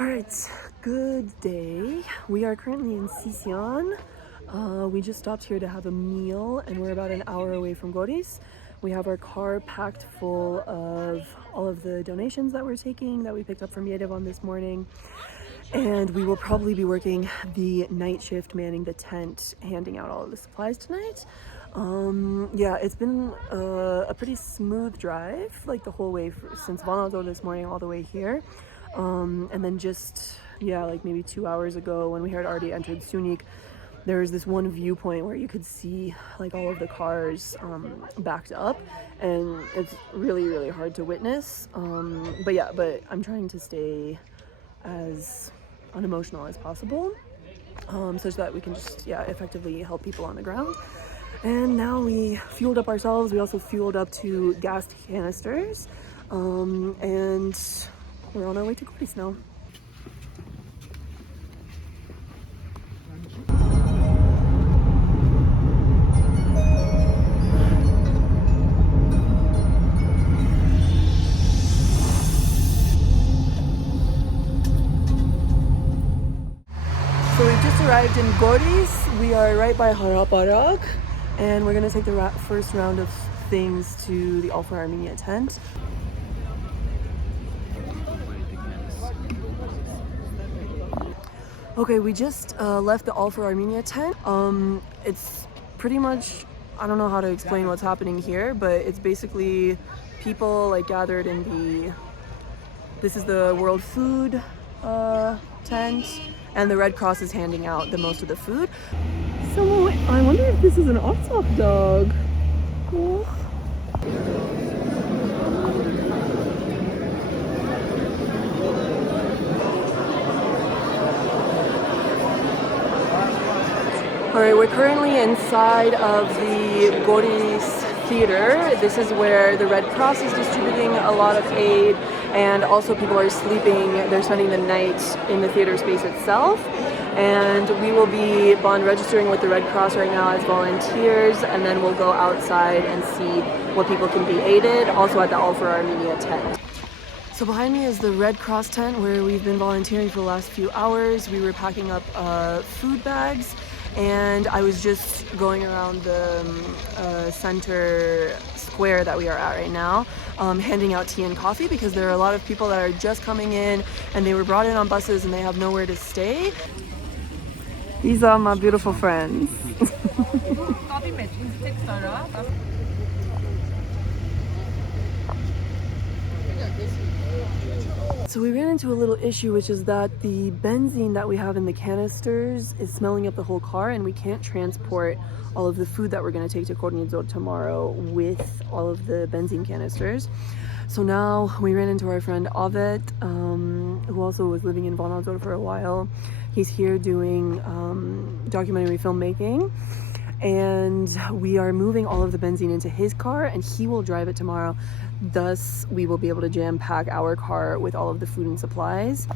Alright, good day. We are currently in Sisian. We just stopped here to have a meal and we're about an hour away from Goris. We have our car packed full of all of the donations that we're taking that we picked up from Yerevan this morning. And we will probably be working the night shift, manning the tent, handing out all of the supplies tonight. Yeah, it's been a pretty smooth drive, like the whole way since Vanado this morning all the way here. And then just, yeah, like maybe 2 hours ago when we had already entered Sunik, there was this one viewpoint where you could see like all of the cars backed up, and it's really, really hard to witness. But I'm trying to stay as unemotional as possible, such that we can just, effectively help people on the ground. And now we fueled up ourselves. We also fueled up 2 gas canisters, and we're on our way to Goris now. So we've just arrived in Goris. We are right by Haraparak, and we're gonna take the first round of things to the All for Armenia tent. Okay, we just left the All for Armenia tent. It's pretty much, I don't know how to explain what's happening here, but it's basically people like gathered in this is the World Food tent, and the Red Cross is handing out the most of the food. So I wonder if this is an Artsakh dog. Oh. Alright, we're currently inside of the Goris Theater. This is where the Red Cross is distributing a lot of aid, and also people are sleeping, they're spending the night in the theater space itself. And we will be bond registering with the Red Cross right now as volunteers, and then we'll go outside and see what people can be aided, also at the All for Armenia tent. So behind me is the Red Cross tent where we've been volunteering for the last few hours. We were packing up food bags, and I was just going around the center square that we are at right now, handing out tea and coffee, because there are a lot of people that are just coming in and they were brought in on buses and they have nowhere to stay. These are my beautiful friends. So we ran into a little issue, which is that the benzene that we have in the canisters is smelling up the whole car, and we can't transport all of the food that we're going to take to Kornizor tomorrow with all of the benzene canisters. So now we ran into our friend Avet, who also was living in Vanadzor for a while. He's here doing documentary filmmaking, and we are moving all of the benzene into his car, and he will drive it tomorrow. Thus, we will be able to jam pack our car with all of the food and supplies.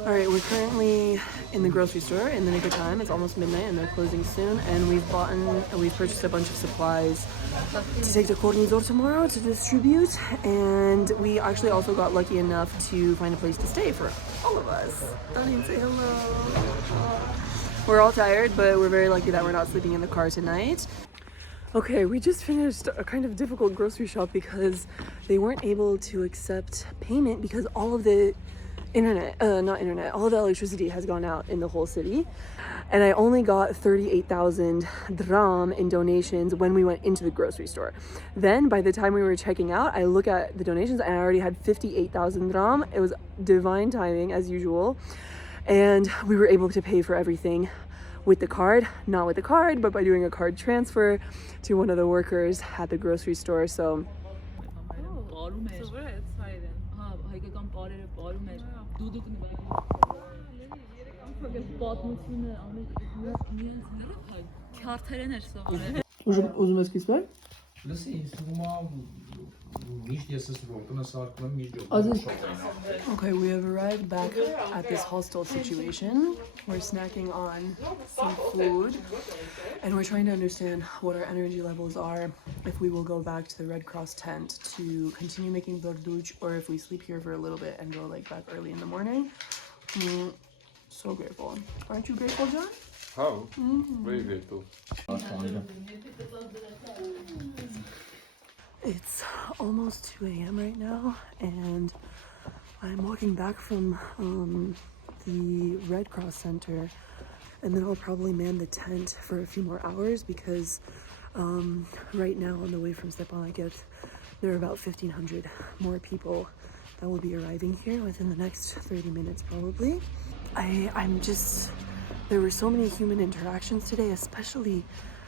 Alright, we're currently in the grocery store in the nick of time. It's almost midnight and they're closing soon, and we've purchased a bunch of supplies to take to Kornizor tomorrow to distribute, and we actually also got lucky enough to find a place to stay for all of us. Don't even say hello. We're all tired, but we're very lucky that we're not sleeping in the car tonight. Okay, we just finished a kind of difficult grocery shop because they weren't able to accept payment because all of the all of the electricity has gone out in the whole city. And I only got 38,000 dram in donations when we went into the grocery store. Then by the time we were checking out, I look at the donations and I already had 58,000 dram. It was divine timing as usual. And we were able to pay for everything with the card, not with the card, but by doing a card transfer to one of the workers at the grocery store. So Okay, we have arrived back at this hostel situation. We're snacking on some food and we're trying to understand what our energy levels are, if we will go back to the Red Cross tent to continue making barduch, or if we sleep here for a little bit and go like back early in the morning. So grateful. Aren't you grateful, John? How? Very grateful. It's almost 2 a.m. right now, and I'm walking back from the Red Cross Center, and then I'll probably man the tent for a few more hours because right now on the way from Sept, there are about 1,500 more people that will be arriving here within the next 30 minutes probably. There were so many human interactions today, especially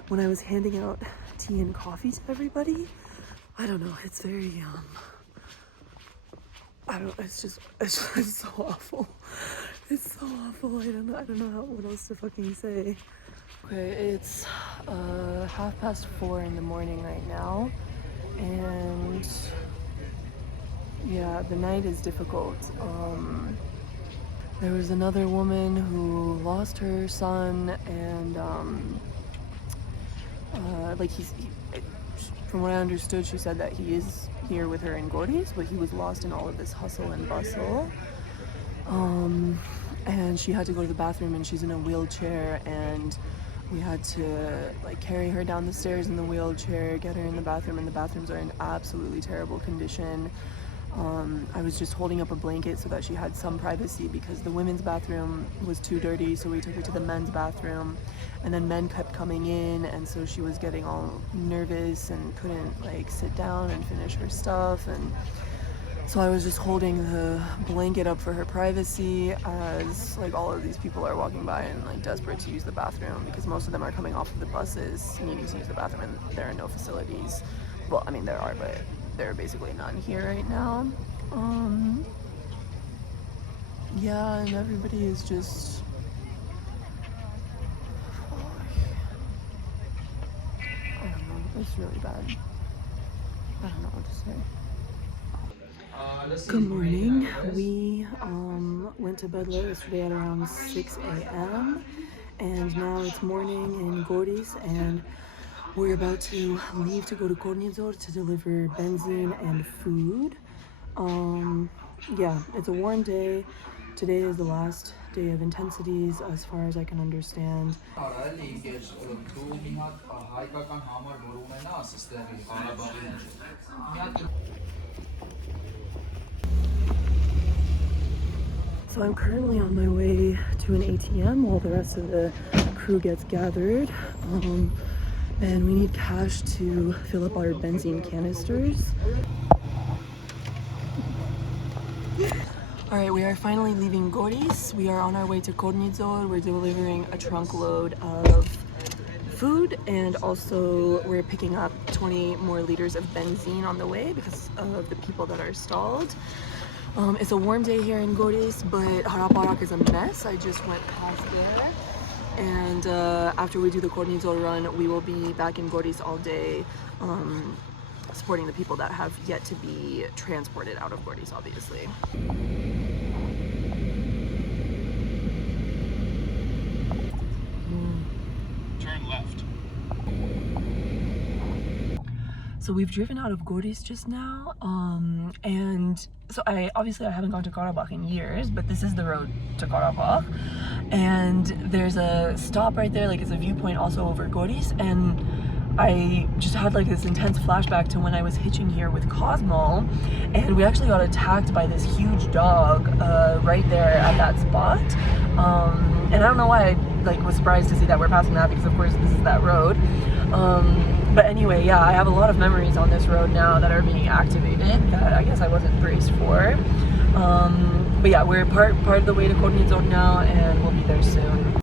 when I was handing out tea and coffee to everybody. I don't know, it's very, it's just so awful. It's so awful, I don't know what else to fucking say. Okay, it's 4:30 in the morning right now, and yeah, the night is difficult. There was another woman who lost her son, and from what I understood, she said that he is here with her in Goris, but he was lost in all of this hustle and bustle. And she had to go to the bathroom, and she's in a wheelchair, and we had to like carry her down the stairs in the wheelchair, get her in the bathroom, and the bathrooms are in absolutely terrible condition. I was just holding up a blanket so that she had some privacy because the women's bathroom was too dirty, so we took her to the men's bathroom, and then men kept coming in, and so she was getting all nervous and couldn't like sit down and finish her stuff, and so I was just holding the blanket up for her privacy as like all of these people are walking by and like desperate to use the bathroom because most of them are coming off of the buses needing to use the bathroom, and there are no facilities. Well, I mean there are, but there are basically none here right now. Yeah, and everybody is just I don't know, it's really bad. I don't know what to say. Good morning. We went to bed late yesterday at around 6 a.m. and now it's morning in Goris, and we're about to leave to go to Kornizor to deliver benzene and food. Yeah, it's a warm day. Today is the last day of intensities as far as I can understand. So I'm currently on my way to an ATM while the rest of the crew gets gathered. And we need cash to fill up our benzene canisters. All right, we are finally leaving Goris. We are on our way to Kornizor. We're delivering a trunk load of food, and also we're picking up 20 more liters of benzene on the way because of the people that are stalled. It's a warm day here in Goris, but Haraparak is a mess. I just went past there. And after we do the Kornizor run, we will be back in Goris all day, supporting the people that have yet to be transported out of Goris, obviously. Turn left. So we've driven out of Goris just now, and so I haven't gone to Karabakh in years, but this is the road to Karabakh, and there's a stop right there, like it's a viewpoint also over Goris, and I just had like this intense flashback to when I was hitching here with Cosmo, and we actually got attacked by this huge dog right there at that spot, and I don't know why I was surprised to see that we're passing that, because of course this is that road. But anyway, yeah, I have a lot of memories on this road now that are being activated that I guess I wasn't braced for. But yeah, we're part of the way to Kornizor now, and we'll be there soon.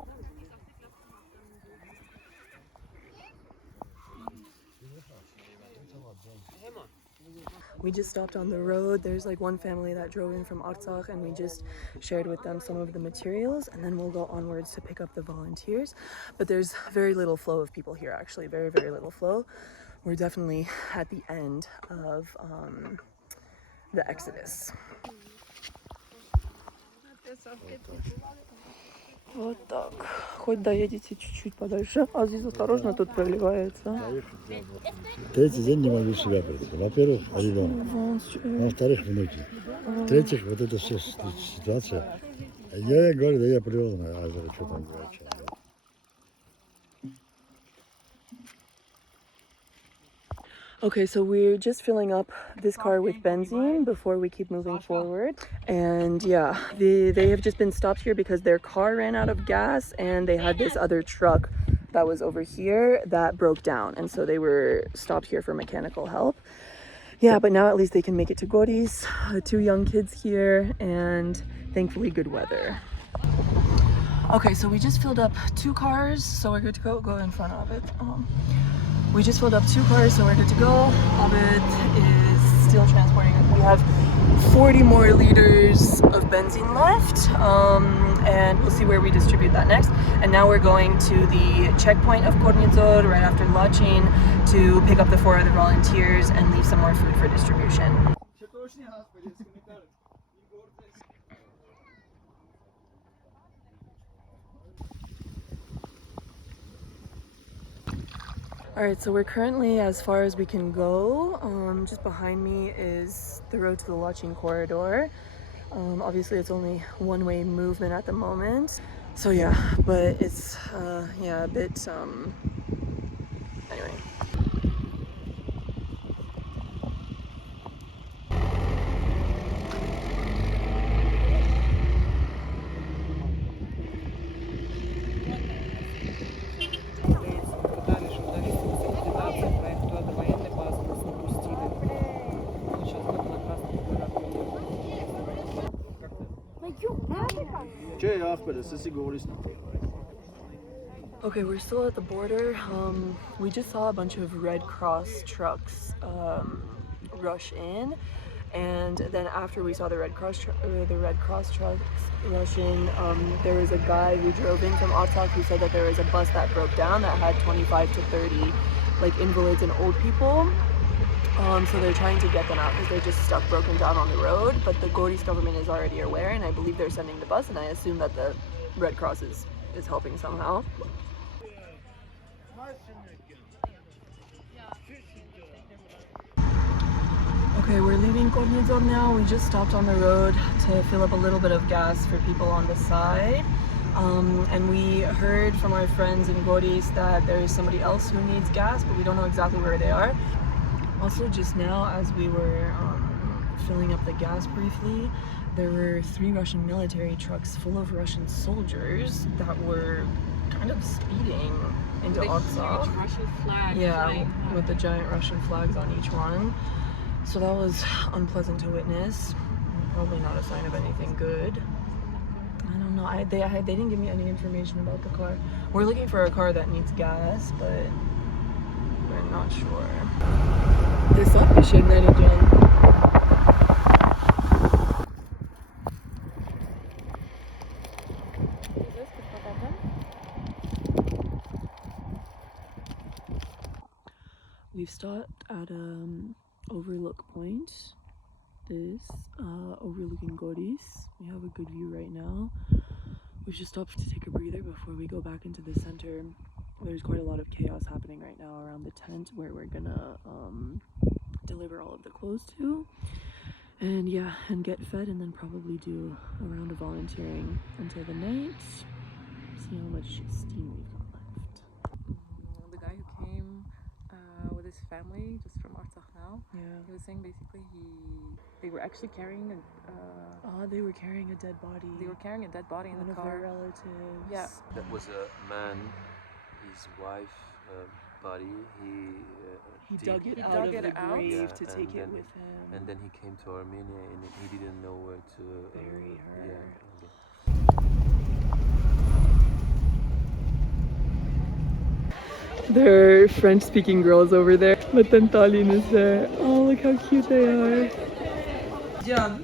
We just stopped on the road. There's like one family that drove in from Artsakh, and we just shared with them some of the materials, and then we'll go onwards to pick up the volunteers. But there's very little flow of people here, actually, very, very little flow. we're definitely at the end of the Exodus. Вот так. Хоть доедете чуть-чуть подальше. Азиз, осторожно, тут проливается. Третий день не могу себя прийти. Во-первых, ребенок. Во-вторых, внуки. В-третьих, вот эта вся ситуация. Я говорю, да я привел на озеро, что там говорить. Okay, so we're just filling up this car with benzene before we keep moving forward. And yeah, they have just been stopped here because their car ran out of gas and they had this other truck that was over here that broke down. And so they were stopped here for mechanical help. Yeah, but now at least they can make it to Goris. 2 young kids here and thankfully good weather. Okay, so we just filled up 2 cars, so we're good to go. Go in front of it. We just filled up 2 cars, so we're good to go. Abed is still transporting it. We have 40 more liters of benzene left, and we'll see where we distribute that next. And now we're going to the checkpoint of Kornizor right after Lachin to pick up the 4 other volunteers and leave some more food for distribution. Alright, so we're currently as far as we can go. Just behind me is the road to the Lachin corridor. Obviously it's only one-way movement at the moment. So yeah, but it's yeah, a bit anyway. Okay, we're still at the border. We just saw a bunch of Red Cross trucks rush in, and then after we saw the Red Cross trucks rush in, there was a guy who drove in from Artsakh who said that there was a bus that broke down that had 25 to 30 like invalids and old people. So they're trying to get them out because they're just stuck broken down on the road, but the Goris government is already aware, and I believe they're sending the bus, and I assume that the Red Cross is helping somehow. Okay, we're leaving Kornizor now. We just stopped on the road to fill up a little bit of gas for people on the side. And we heard from our friends in Goris that there is somebody else who needs gas, but we don't know exactly where they are. Also, just now, as we were filling up the gas briefly, there were 3 Russian military trucks full of Russian soldiers that were kind of speeding into Artsakh. Russian flag. Yeah, with the giant Russian flags on each one. So that was unpleasant to witness. Probably not a sign of anything good. I don't know. They didn't give me any information about the car. We're looking for a car that needs gas, but we're not sure. Hesap bir şey Can. We've stopped at overlook point. This overlooking Goris. We have a good view right now. We've just stopped to take a breather before we go back into the center. There's quite a lot of chaos happening right now around the tent where we're gonna deliver all of the clothes to, and yeah, and get fed, and then probably do a round of volunteering until the night. See how much steam we've got left. The guy who came with his family just from Artsakh now, Yeah. he was saying basically they were actually carrying They were carrying a dead body. they were carrying a dead body in One the of car. their relatives. Yeah. That was a man, his wife body. He dug it He out dug of it the out. grave Yeah, to take it with him. and then he came to Armenia and he didn't know where to Bury her. Yeah. There are French-speaking girls over there, but then Tallinn is there. Oh, look how cute they are. Can